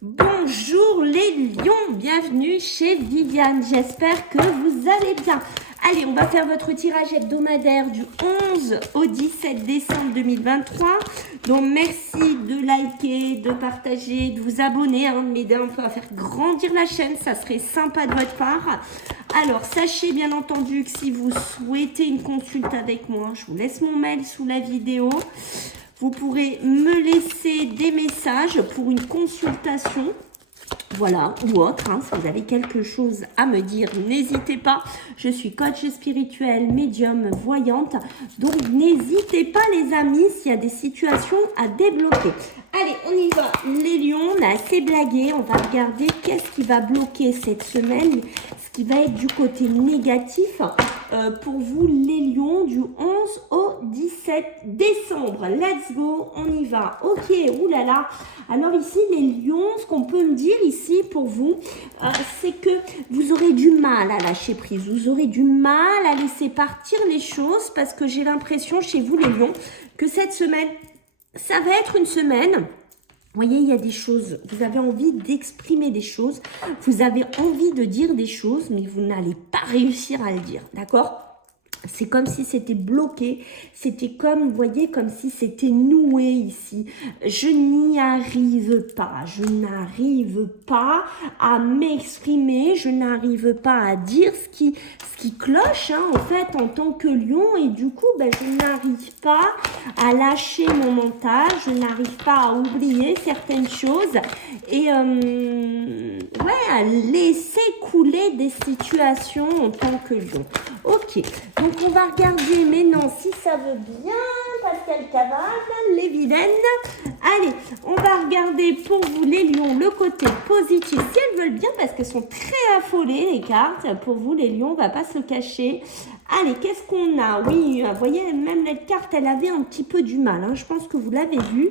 Bonjour les lions, bienvenue chez Viviane, j'espère que vous allez bien. Allez, on va faire votre tirage hebdomadaire du 11 au 17 décembre 2023. Donc merci de liker, de partager, de vous abonner, de m'aider un peu à faire grandir la chaîne, ça serait sympa de votre part. Alors sachez bien entendu que si vous souhaitez une consulte avec moi, je vous laisse mon mail sous la vidéo. Vous pourrez me laisser des messages pour une consultation, voilà, ou autre. Si vous avez quelque chose à me dire, n'hésitez pas. Je suis coach spirituel, médium, voyante. Donc, n'hésitez pas, les amis, s'il y a des situations à débloquer. Allez, on y va. Les lions, on a assez blagué. On va regarder qu'est-ce qui va bloquer cette semaine, ce qui va être du côté négatif pour vous, les lions, du 11 au 17 décembre. Let's go, on y va. Ok, oulala. Alors ici, les lions, ce qu'on peut me dire ici pour vous, c'est que vous aurez du mal à lâcher prise. Vous aurez du mal à laisser partir les choses parce que j'ai l'impression chez vous, les lions, que cette semaine, ça va être une semaine. Vous voyez, il y a des choses, vous avez envie d'exprimer des choses, vous avez envie de dire des choses, mais vous n'allez pas réussir à le dire, d'accord ? C'est comme si c'était bloqué, c'était comme, vous voyez, comme si c'était noué ici. Je n'y arrive pas à m'exprimer, je n'arrive pas à dire ce qui cloche, en fait, en tant que lion. Et du coup, je n'arrive pas à lâcher mon mental, je n'arrive pas à oublier certaines choses et à laisser couler des situations en tant que lion. Ok, donc on va regarder maintenant si ça veut bien, Pascal Cabane, les vilaines. Allez, on va regarder pour vous les lions le côté positif, si elles veulent bien, parce qu'elles sont très affolées les cartes. Pour vous les lions, on va pas se cacher. Allez, qu'est-ce qu'on a? Oui, vous voyez, même les cartes, elle avait un petit peu du mal. Je pense que vous l'avez vu.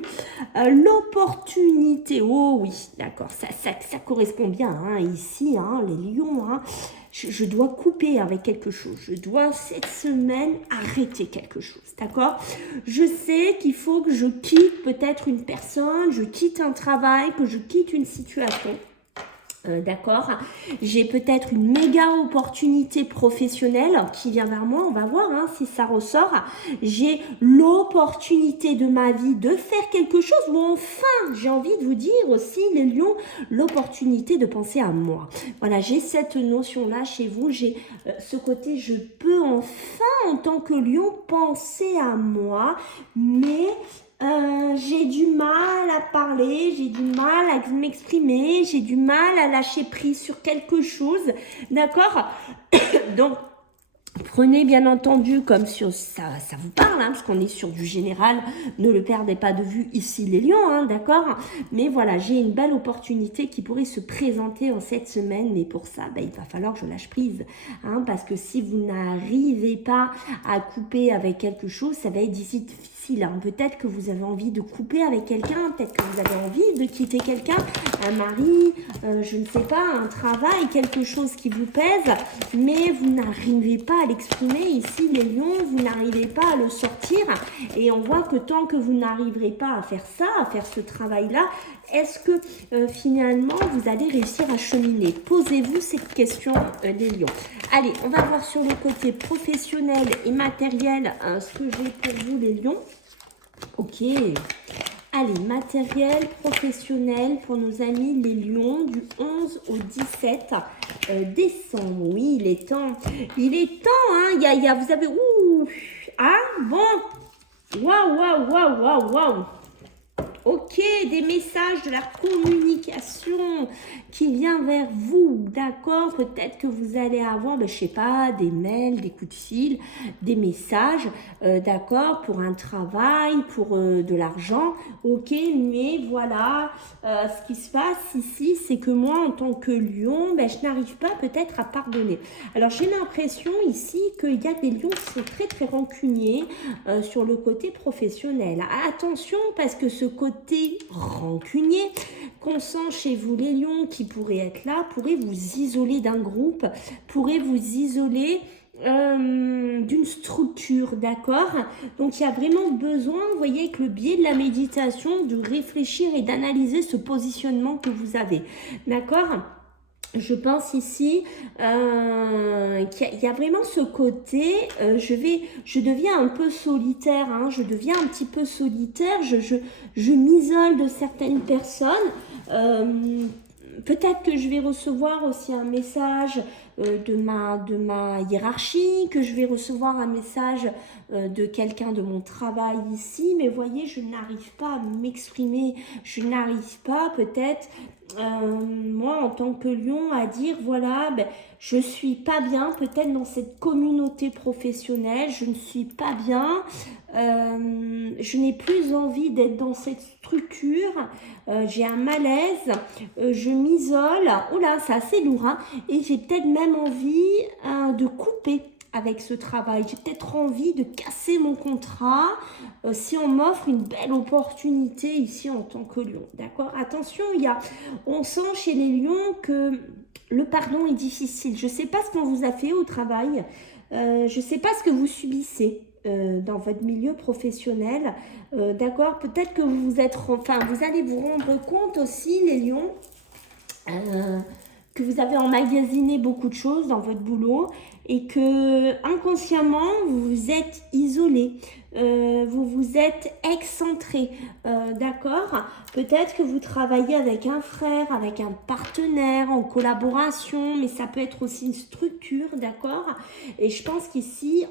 L'opportunité, oh oui, d'accord, ça correspond bien ici, les lions. Je dois couper avec quelque chose. Je dois, cette semaine, arrêter quelque chose, d'accord? Je sais qu'il faut que je quitte peut-être une personne, je quitte un travail, que je quitte une situation. D'accord, j'ai peut-être une méga opportunité professionnelle qui vient vers moi, on va voir si ça ressort. J'ai l'opportunité de ma vie de faire quelque chose, ou enfin, j'ai envie de vous dire aussi, les lions, l'opportunité de penser à moi. Voilà, j'ai cette notion-là chez vous, j'ai ce côté, je peux enfin, en tant que lion, penser à moi, mais j'ai du mal à parler, j'ai du mal à m'exprimer, j'ai du mal à lâcher prise sur quelque chose, d'accord? Donc, prenez bien entendu comme sur ça vous parle, parce qu'on est sur du général, ne le perdez pas de vue ici les lions, d'accord? Mais voilà, j'ai une belle opportunité qui pourrait se présenter en cette semaine, mais pour ça, il va falloir que je lâche prise, parce que si vous n'arrivez pas à couper avec quelque chose, ça va être difficile. Peut-être que vous avez envie de couper avec quelqu'un, peut-être que vous avez envie de quitter quelqu'un, un mari, je ne sais pas, un travail, quelque chose qui vous pèse, mais vous n'arrivez pas à l'exprimer ici, les lions, vous n'arrivez pas à le sortir, et on voit que tant que vous n'arriverez pas à faire ça, à faire ce travail-là, est-ce que finalement vous allez réussir à cheminer? Posez-vous cette question, les lions. Allez, on va voir sur le côté professionnel et matériel ce que j'ai pour vous, les lions. Ok. Allez, matériel professionnel pour nos amis les lions du 11 au 17 décembre. Oui, il est temps. Il est temps, vous avez... Ouh, bon. Waouh. Ok, des messages de la communication qui vient vers vous, d'accord? Peut-être que vous allez avoir, je sais pas, des mails, des coups de fil, des messages, d'accord, pour un travail, pour de l'argent, ok, mais voilà, ce qui se passe ici, c'est que moi, en tant que lion, je n'arrive pas peut-être à pardonner. Alors, j'ai l'impression ici qu'il y a des lions qui sont très, très rancuniers sur le côté professionnel. Attention, parce que ce côté rancunier qu'on sent chez vous les lions qui pourrait être là, pourrait vous isoler d'un groupe, pourrait vous isoler d'une structure, d'accord? Donc il y a vraiment besoin, vous voyez, avec le biais de la méditation, de réfléchir et d'analyser ce positionnement que vous avez, d'accord? Je pense ici qu'il y a vraiment ce côté, je deviens un peu solitaire, hein, je deviens un petit peu solitaire, je m'isole de certaines personnes. Peut-être que je vais recevoir aussi un message de ma hiérarchie, que je vais recevoir un message de quelqu'un de mon travail ici, mais voyez, je n'arrive pas à m'exprimer, je n'arrive pas peut-être, moi en tant que lion, à dire voilà, ben, je suis pas bien peut-être dans cette communauté professionnelle, je ne suis pas bien, je n'ai plus envie d'être dans cette structure, j'ai un malaise, je m'isole, oh là c'est assez lourd, hein, et j'ai peut-être même envie de couper avec ce travail, j'ai peut-être envie de casser mon contrat si on m'offre une belle opportunité ici en tant que lion, d'accord? Attention, on sent chez les lions que le pardon est difficile, je ne sais pas ce qu'on vous a fait au travail, je ne sais pas ce que vous subissez dans votre milieu professionnel, d'accord? Peut-être que vous allez vous rendre compte aussi, les lions, que vous avez emmagasiné beaucoup de choses dans votre boulot et que inconsciemment vous vous êtes isolé, vous vous êtes excentré, d'accord? Peut-être que vous travaillez avec un frère, avec un partenaire, en collaboration, mais ça peut être aussi une structure, d'accord? Et je pense qu'ici,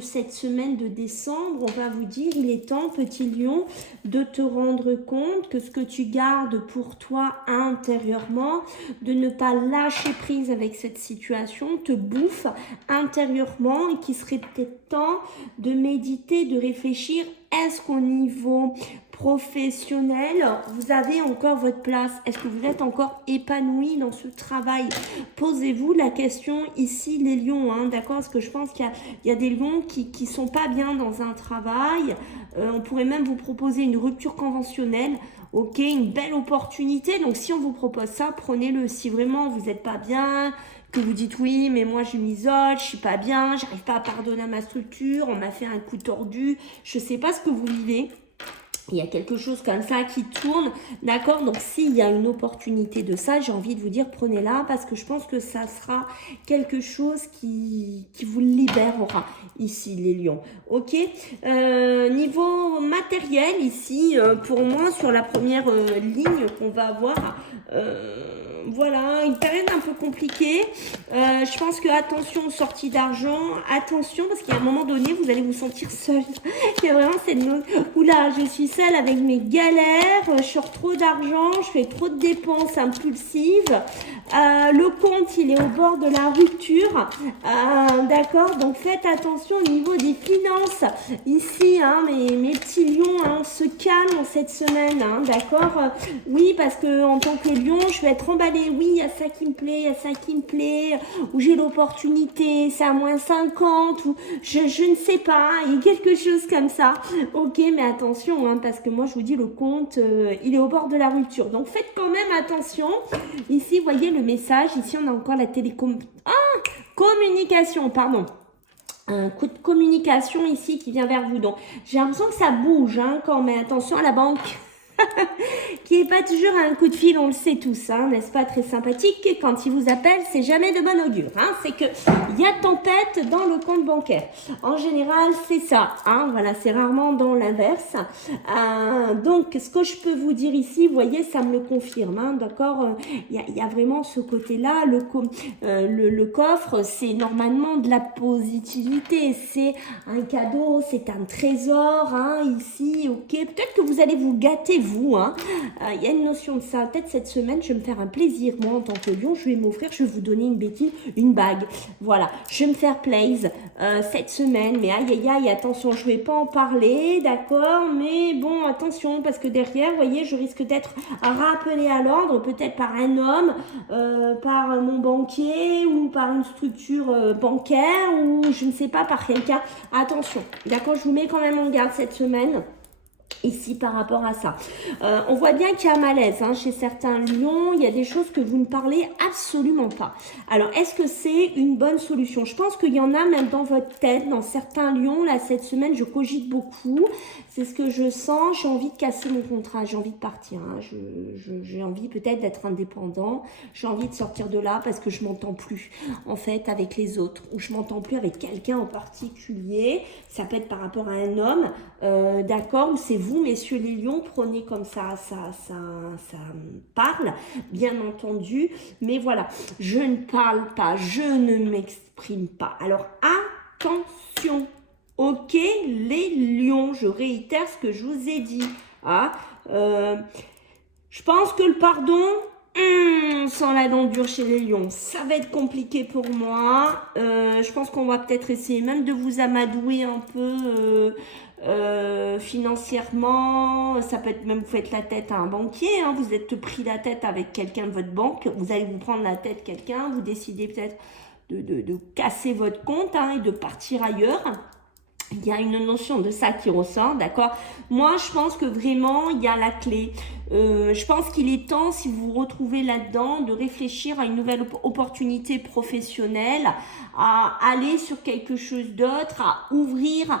cette semaine de décembre, on va vous dire, il est temps, petit lion, de te rendre compte que ce que tu gardes pour toi intérieurement, de ne pas lâcher prise avec cette situation, te bouffe intérieurement et qu'il serait peut-être temps de méditer, de réfléchir. Est-ce qu'au niveau professionnel, vous avez encore votre place? Est-ce que vous êtes encore épanoui dans ce travail? Posez-vous la question ici, les lions, hein, d'accord? Parce que je pense qu'il y a des lions qui sont pas bien dans un travail. On pourrait même vous proposer une rupture conventionnelle. Ok, une belle opportunité. Donc, si on vous propose ça, prenez-le. Si vraiment vous n'êtes pas bien, que vous dites oui, mais moi je m'isole, je suis pas bien, j'arrive pas à pardonner à ma structure, on m'a fait un coup tordu, je sais pas ce que vous vivez. Il y a quelque chose comme ça qui tourne, d'accord? Donc, s'il y a une opportunité de ça, j'ai envie de vous dire, prenez-la parce que je pense que ça sera quelque chose qui vous libérera ici, les lions. Ok? Niveau matériel, ici, pour moi, sur la première ligne qu'on va avoir, voilà, une période un peu compliquée. Je pense que attention aux sorties d'argent, attention parce qu'à un moment donné, vous allez vous sentir seul. Il y a vraiment cette note, oula, je suis seule avec mes galères, je sors trop d'argent, je fais trop de dépenses impulsives. Le compte, il est au bord de la rupture. D'accord, donc faites attention au niveau des finances. Ici, hein, mes petits lions, hein, on se calme cette semaine, hein, d'accord. Oui, parce que en tant que lion, je vais être emballée. Oui, il y a ça qui me plaît, il y a ça qui me plaît, ou j'ai l'opportunité, c'est à moins 50, ou je ne sais pas, il y a quelque chose comme ça. Ok, mais attention, hein, parce que moi, je vous dis, le compte, il est au bord de la rupture. Donc, faites quand même attention. Ici, vous voyez le message. Ici, on a encore la communication, pardon. Un coup de communication ici qui vient vers vous. Donc, j'ai l'impression que ça bouge hein, quand même. Attention à la banque. Qui n'est pas toujours un coup de fil, on le sait tous, hein, n'est-ce pas, très sympathique. Quand il vous appelle, c'est jamais de bon augure. Hein, c'est que il y a tempête dans le compte bancaire. En général, c'est ça. Hein, voilà, c'est rarement dans l'inverse. Donc, ce que je peux vous dire ici, vous voyez, ça me le confirme. Hein, d'accord, il y a vraiment ce côté-là. Le coffre, c'est normalement de la positivité. C'est un cadeau, c'est un trésor. Hein, ici, ok. Peut-être que vous allez vous gâter vous, hein. Y a une notion de ça. Peut-être cette semaine, je vais me faire un plaisir. Moi, en tant que lion, je vais m'offrir, je vais vous donner une bêtise, une bague. Voilà, je vais me faire plaisir cette semaine. Mais aïe, aïe, aïe, attention, je vais pas en parler, d'accord. Mais bon, attention, parce que derrière, vous voyez, je risque d'être rappelée à l'ordre, peut-être par un homme, par mon banquier ou par une structure bancaire ou je ne sais pas, par quelqu'un. Attention, d'accord, je vous mets quand même en garde cette semaine. ici par rapport à ça. On voit bien qu'il y a un malaise hein, chez certains lions, il y a des choses que vous ne parlez absolument pas. Alors, est-ce que c'est une bonne solution? Je pense qu'il y en a même dans votre tête, dans certains lions, là, cette semaine, je cogite beaucoup, c'est ce que je sens, j'ai envie de casser mon contrat, j'ai envie de partir, hein. J'ai envie peut-être d'être indépendant, j'ai envie de sortir de là parce que je m'entends plus, en fait, avec les autres, ou je m'entends plus avec quelqu'un en particulier, ça peut être par rapport à un homme, d'accord, ou c'est vous, messieurs les lions, prenez comme ça parle, bien entendu, mais voilà, je ne parle pas, je ne m'exprime pas. Alors, attention, ok, les lions, je réitère ce que je vous ai dit, hein, je pense que le pardon, sans la dent dure chez les lions, ça va être compliqué pour moi. Je pense qu'on va peut-être essayer même de vous amadouer un peu financièrement. Ça peut être même, vous faites la tête à un banquier, hein, vous êtes pris la tête avec quelqu'un de votre banque, vous allez vous prendre la tête quelqu'un, vous décidez peut-être de casser votre compte hein, et de partir ailleurs. Il y a une notion de ça qui ressort, d'accord? Moi, je pense que vraiment, il y a la clé. Je pense qu'il est temps, si vous vous retrouvez là-dedans, de réfléchir à une nouvelle opportunité professionnelle, à aller sur quelque chose d'autre, à ouvrir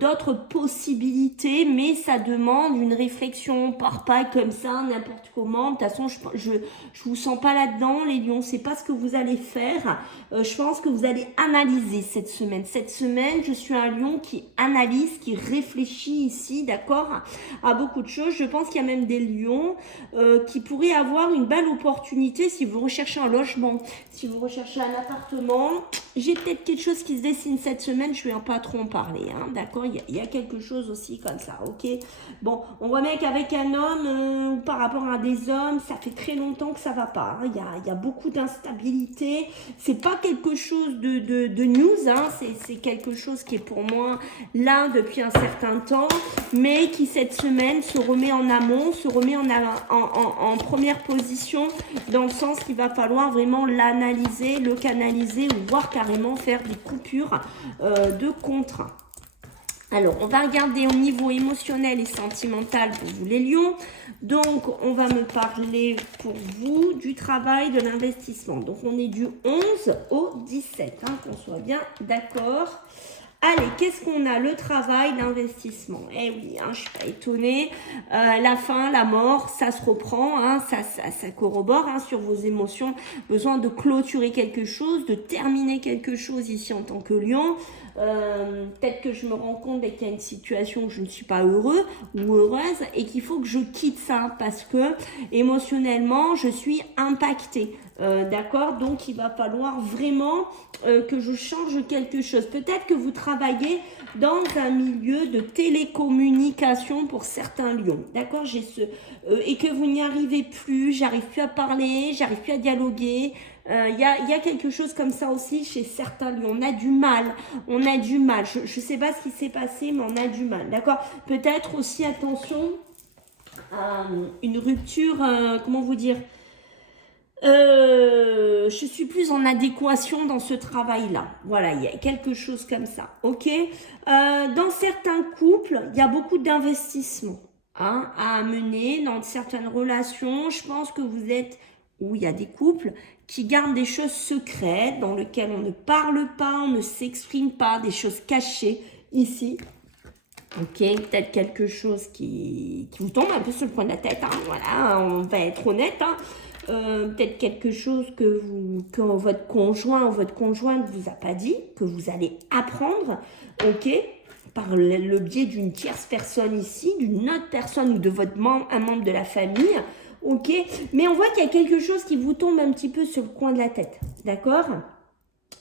d'autres possibilités, mais ça demande une réflexion, par pas comme ça, n'importe comment. De toute façon, je vous sens pas là-dedans, les lions, c'est pas ce que vous allez faire. Je pense que vous allez analyser cette semaine. Cette semaine, je suis un lion qui analyse, qui réfléchit ici, d'accord, à beaucoup de choses. Je pense qu'il y a même des lions qui pourraient avoir une belle opportunité si vous recherchez un logement, si vous recherchez un appartement. J'ai peut-être quelque chose qui se dessine cette semaine, je vais pas trop en parler, hein, d'accord, il y a quelque chose aussi comme ça, ok. Bon, on voit bien qu'avec un homme, ou par rapport à des hommes, ça fait très longtemps que ça va pas, hein. Il y a beaucoup d'instabilité, c'est pas quelque chose de news, hein. C'est quelque chose qui est pour moi là depuis un certain temps, mais qui cette semaine se remet en amont, se remet en première position, dans le sens qu'il va falloir vraiment l'analyser, le canaliser, ou voir carrément faire des coupures de contrat. Alors, on va regarder au niveau émotionnel et sentimental pour vous les lions. Donc, on va me parler pour vous du travail, de l'investissement. Donc, on est du 11 au 17, hein, qu'on soit bien d'accord. Allez, qu'est-ce qu'on a? Le travail, l'investissement. Eh oui, hein, je suis pas étonnée. La fin, la mort, ça se reprend, hein, ça corrobore hein, sur vos émotions. Besoin de clôturer quelque chose, de terminer quelque chose ici en tant que lion. Peut-être que je me rends compte qu'il y a une situation où je ne suis pas heureux ou heureuse et qu'il faut que je quitte ça parce que émotionnellement, je suis impactée. D'accord, donc il va falloir vraiment que je change quelque chose. Peut-être que vous travaillez dans un milieu de télécommunication pour certains lions, d'accord, et que vous n'y arrivez plus, j'arrive plus à parler, j'arrive plus à dialoguer. Il y a quelque chose comme ça aussi chez certains lions. On a du mal. Je sais pas ce qui s'est passé, mais on a du mal, d'accord. Peut-être aussi, attention, une rupture, comment vous dire, je suis plus en adéquation dans ce travail-là. Voilà, il y a quelque chose comme ça, ok. Dans certains couples, il y a beaucoup d'investissements hein, à mener dans certaines relations. Je pense que vous êtes, où il y a des couples qui gardent des choses secrètes, dans lesquelles on ne parle pas, on ne s'exprime pas, des choses cachées ici. Ok, peut-être quelque chose qui vous tombe un peu sur le coin de la tête, hein, voilà, on va être honnête, hein. Peut-être quelque chose que votre conjoint ou votre conjointe ne vous a pas dit, que vous allez apprendre, ok, par le biais d'une tierce personne ici, d'une autre personne ou de un membre de la famille, ok, mais on voit qu'il y a quelque chose qui vous tombe un petit peu sur le coin de la tête, d'accord.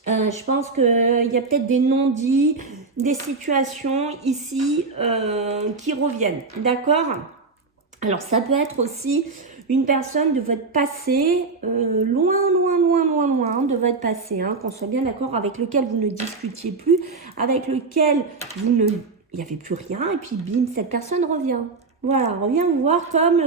Je pense qu'il y a peut-être des non-dits, des situations ici qui reviennent, d'accord. Alors ça peut être aussi une personne de votre passé, loin de votre passé, hein, qu'on soit bien d'accord, avec lequel vous ne discutiez plus, avec lequel il n'y avait plus rien, et puis bim, cette personne revient. Voilà, revient vous voir comme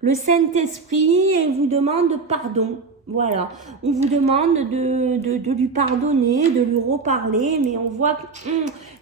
le Saint-Esprit et vous demande pardon. Voilà, on vous demande de lui pardonner, de lui reparler, mais on voit que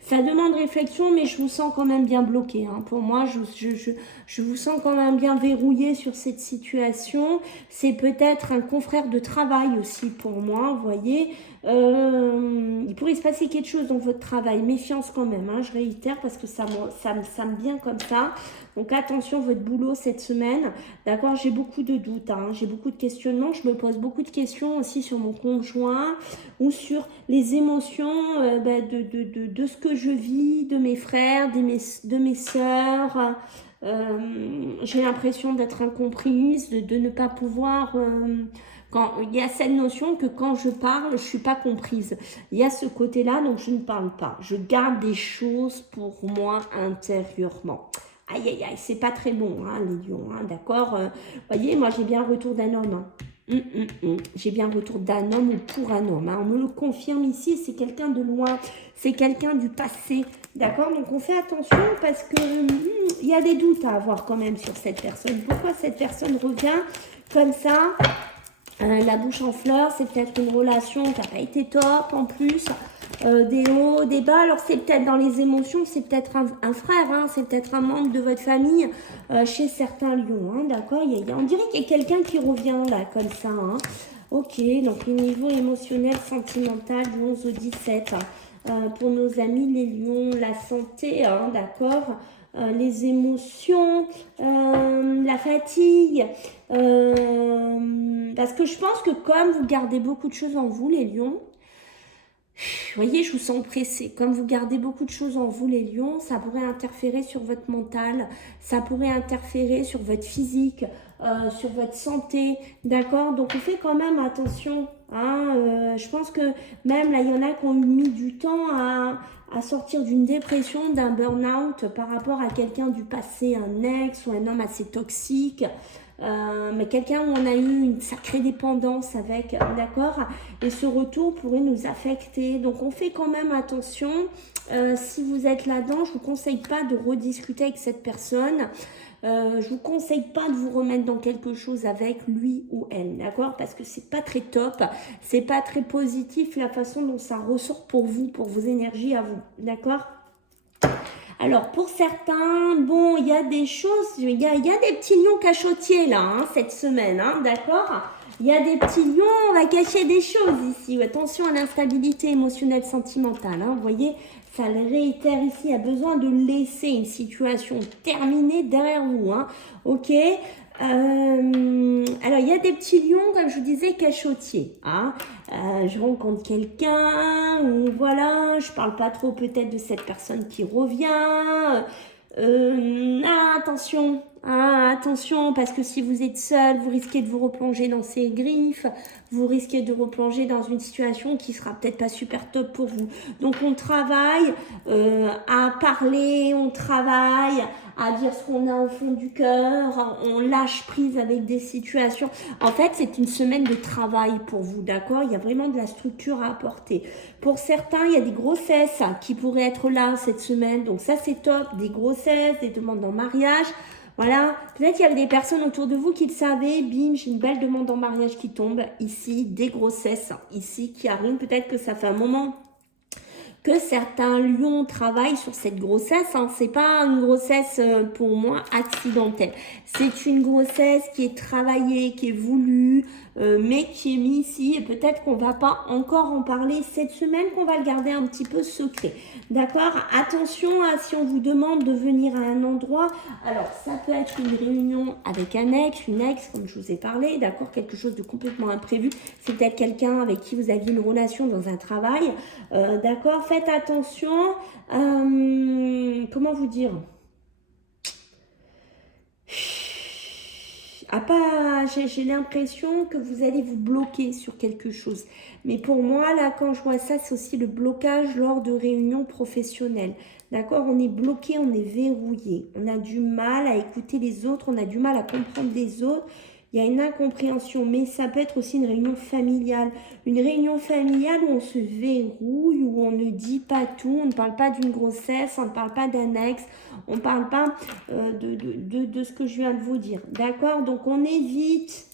ça demande réflexion, mais je vous sens quand même bien bloqué. Hein. Pour moi, je vous sens quand même bien verrouillé sur cette situation. C'est peut-être un confrère de travail aussi pour moi, vous voyez. Il pourrait se passer quelque chose dans votre travail. Méfiance quand même, hein, je réitère, parce que ça me vient comme ça. Donc attention, votre boulot cette semaine, d'accord, j'ai beaucoup de doutes, hein, j'ai beaucoup de questionnements, je me pose beaucoup de questions aussi sur mon conjoint ou sur les émotions de ce que je vis, de mes frères, de mes sœurs. J'ai l'impression d'être incomprise, de ne pas pouvoir... quand il y a cette notion que quand je parle, je suis pas comprise. Il y a ce côté-là, donc je ne parle pas. Je garde des choses pour moi intérieurement. Aïe, aïe, aïe, c'est pas très bon, hein, les lions, hein, d'accord. Voyez, moi, j'ai bien le retour d'un homme. Hein. J'ai bien le retour d'un homme ou pour un homme. Hein. On me le confirme ici, c'est quelqu'un de loin, c'est quelqu'un du passé, d'accord. Donc, on fait attention parce que il y a des doutes à avoir quand même sur cette personne. Pourquoi cette personne revient comme ça la bouche en fleurs? C'est peut-être une relation qui n'a pas été top en plus. Des hauts, des bas, alors c'est peut-être dans les émotions, c'est peut-être un frère, hein, c'est peut-être un membre de votre famille chez certains lions, hein, d'accord. On dirait qu'il y a quelqu'un qui revient là, comme ça. Hein. Ok, donc le niveau émotionnel, sentimental du 11 au 17. Pour nos amis les lions, la santé, hein, d'accord. Les émotions, la fatigue, parce que je pense que comme vous gardez beaucoup de choses en vous, les lions, vous voyez, je vous sens pressé. Comme vous gardez beaucoup de choses en vous, les lions, ça pourrait interférer sur votre mental, ça pourrait interférer sur votre physique, sur votre santé, d'accord. Donc, on fait quand même attention. Hein, je pense que même là, il y en a qui ont mis du temps à sortir d'une dépression, d'un burn-out par rapport à quelqu'un du passé, un ex ou un homme assez toxique. Mais quelqu'un où on a eu une sacrée dépendance avec, d'accord, et ce retour pourrait nous affecter. Donc on fait quand même attention. Si vous êtes là-dedans, je vous conseille pas de rediscuter avec cette personne. Je vous conseille pas de vous remettre dans quelque chose avec lui ou elle, d'accord, parce que c'est pas très top, c'est pas très positif la façon dont ça ressort pour vous, pour vos énergies à vous, d'accord. Alors, pour certains, bon, il y a des choses, il y a des petits lions cachotiers là, hein, cette semaine, hein, d'accord. Il y a des petits lions, on va cacher des choses ici. Attention à l'instabilité émotionnelle sentimentale, hein, vous voyez, ça le réitère ici, il y a besoin de laisser une situation terminée derrière vous, hein, ok. Alors, il y a des petits lions, comme je vous disais, cachotiers. Hein. Je rencontre quelqu'un, ou voilà, je parle pas trop peut-être de cette personne qui revient. Attention, attention, parce que si vous êtes seul, vous risquez de vous replonger dans ces griffes, vous risquez de replonger dans une situation qui sera peut-être pas super top pour vous. Donc on travaille à parler, on travaille à dire ce qu'on a au fond du cœur, on lâche prise avec des situations. En fait, c'est une semaine de travail pour vous, d'accord? Il y a vraiment de la structure à apporter. Pour certains, il y a des grossesses qui pourraient être là cette semaine, donc ça c'est top, des grossesses, des demandes en mariage. Voilà, peut-être qu'il y avait des personnes autour de vous qui le savaient, bim, j'ai une belle demande en mariage qui tombe, ici, des grossesses, ici, qui arrivent, peut-être que ça fait un moment que certains lions travaillent sur cette grossesse, hein. C'est pas une grossesse pour moi accidentelle, c'est une grossesse qui est travaillée, qui est voulue, mais qui est mise ici, et peut-être qu'on va pas encore en parler cette semaine, qu'on va le garder un petit peu secret, d'accord. Attention à si on vous demande de venir à un endroit, alors ça peut être une réunion avec un ex, une ex comme je vous ai parlé, d'accord, quelque chose de complètement imprévu, c'est peut-être quelqu'un avec qui vous aviez une relation dans un travail, d'accord. Faites attention, comment vous dire, j'ai l'impression que vous allez vous bloquer sur quelque chose. Mais pour moi, là, quand je vois ça, c'est aussi le blocage lors de réunions professionnelles. D'accord? On est bloqué, on est verrouillé. On a du mal à écouter les autres, on a du mal à comprendre les autres. Il y a une incompréhension, mais ça peut être aussi une réunion familiale. Une réunion familiale où on se verrouille, où on ne dit pas tout, on ne parle pas d'une grossesse, on ne parle pas d'un ex, on ne parle pas de ce que je viens de vous dire. D'accord? Donc on évite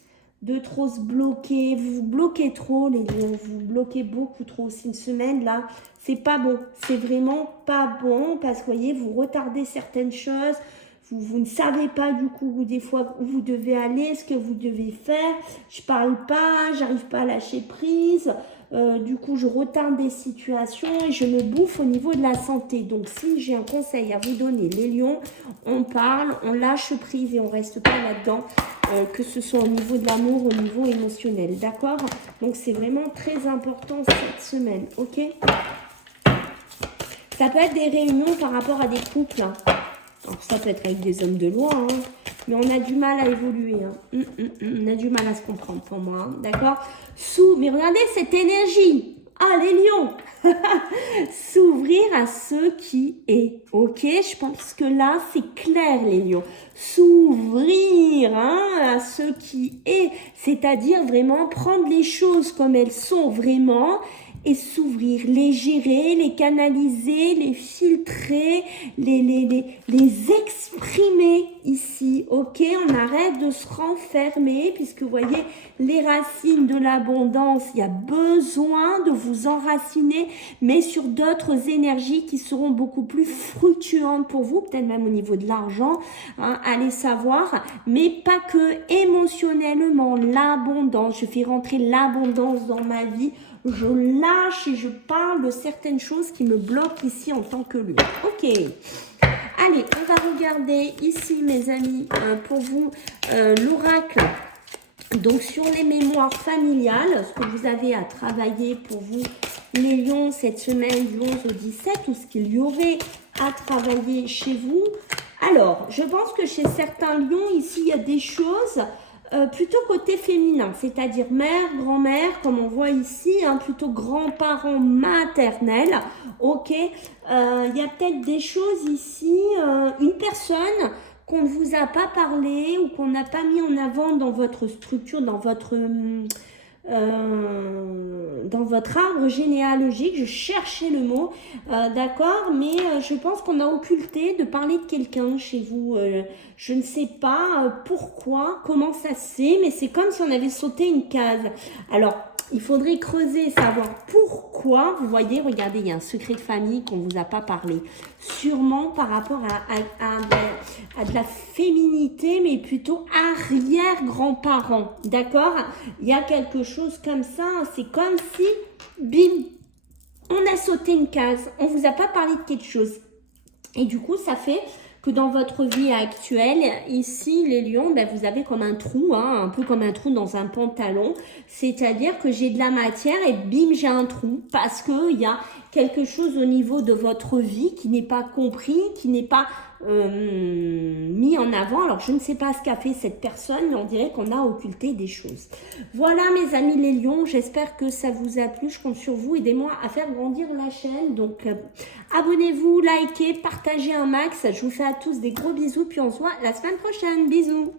de trop se bloquer. Vous vous bloquez trop, les lions. Vous vous bloquez beaucoup trop. C'est une semaine, là, c'est pas bon. C'est vraiment pas bon parce que, vous voyez, vous retardez certaines choses. Vous ne savez pas, du coup, des fois, où vous devez aller, ce que vous devez faire. Je parle pas, j'arrive pas à lâcher prise. Du coup, je retarde des situations et je me bouffe au niveau de la santé. Donc, si j'ai un conseil à vous donner, les lions, on parle, on lâche prise et on reste pas là-dedans, que ce soit au niveau de l'amour, au niveau émotionnel, d'accord? Donc, c'est vraiment très important cette semaine, ok? Ça peut être des réunions par rapport à des couples, hein. Alors, ça peut être avec des hommes de loi, hein, mais on a du mal à évoluer. Hein. On a du mal à se comprendre pour moi, hein, d'accord? Mais regardez cette énergie. Ah, les lions. S'ouvrir à ce qui est. Ok, je pense que là, c'est clair, les lions. S'ouvrir à ce qui est. C'est-à-dire vraiment prendre les choses comme elles sont vraiment et s'ouvrir, les gérer, les canaliser, les filtrer, les exprimer ici, ok? On arrête de se renfermer puisque vous voyez, les racines de l'abondance, il y a besoin de vous enraciner, mais sur d'autres énergies qui seront beaucoup plus fructueuses pour vous, peut-être même au niveau de l'argent, hein, allez savoir, mais pas que émotionnellement, l'abondance, je fais rentrer l'abondance dans ma vie, je lâche et je parle de certaines choses qui me bloquent ici en tant que lui. Ok. Allez, on va regarder ici, mes amis, pour vous, l'oracle. Donc, sur les mémoires familiales, ce que vous avez à travailler pour vous, les lions, cette semaine du 11 au 17, ou ce qu'il y aurait à travailler chez vous. Alors, je pense que chez certains lions, ici, il y a des choses... plutôt côté féminin, c'est-à-dire mère, grand-mère, comme on voit ici, hein, plutôt grands-parents maternels, ok, il y a peut-être des choses ici, une personne qu'on ne vous a pas parlé ou qu'on n'a pas mis en avant dans votre structure, dans votre arbre généalogique, je cherchais le mot, d'accord, mais je pense qu'on a occulté de parler de quelqu'un chez vous, je ne sais pas pourquoi, comment ça se fait, mais c'est comme si on avait sauté une case. Alors, il faudrait creuser, savoir pourquoi, vous voyez, regardez, il y a un secret de famille qu'on ne vous a pas parlé, sûrement par rapport à de la féminité, mais plutôt arrière-grands-parents, d'accord? Il y a quelque chose comme ça, c'est comme si, bim, on a sauté une case, on ne vous a pas parlé de quelque chose. Et du coup, ça fait que dans votre vie actuelle, ici, les lions, ben, vous avez comme un trou, hein, un peu comme un trou dans un pantalon. C'est-à-dire que j'ai de la matière et bim, j'ai un trou. Parce qu'il y a quelque chose au niveau de votre vie qui n'est pas compris, qui n'est pas mis en avant. Alors, je ne sais pas ce qu'a fait cette personne, mais on dirait qu'on a occulté des choses. Voilà, mes amis les lions, j'espère que ça vous a plu. Je compte sur vous. Aidez-moi à faire grandir la chaîne. Donc, abonnez-vous, likez, partagez un max. Je vous fais à tous des gros bisous, puis on se voit la semaine prochaine. Bisous.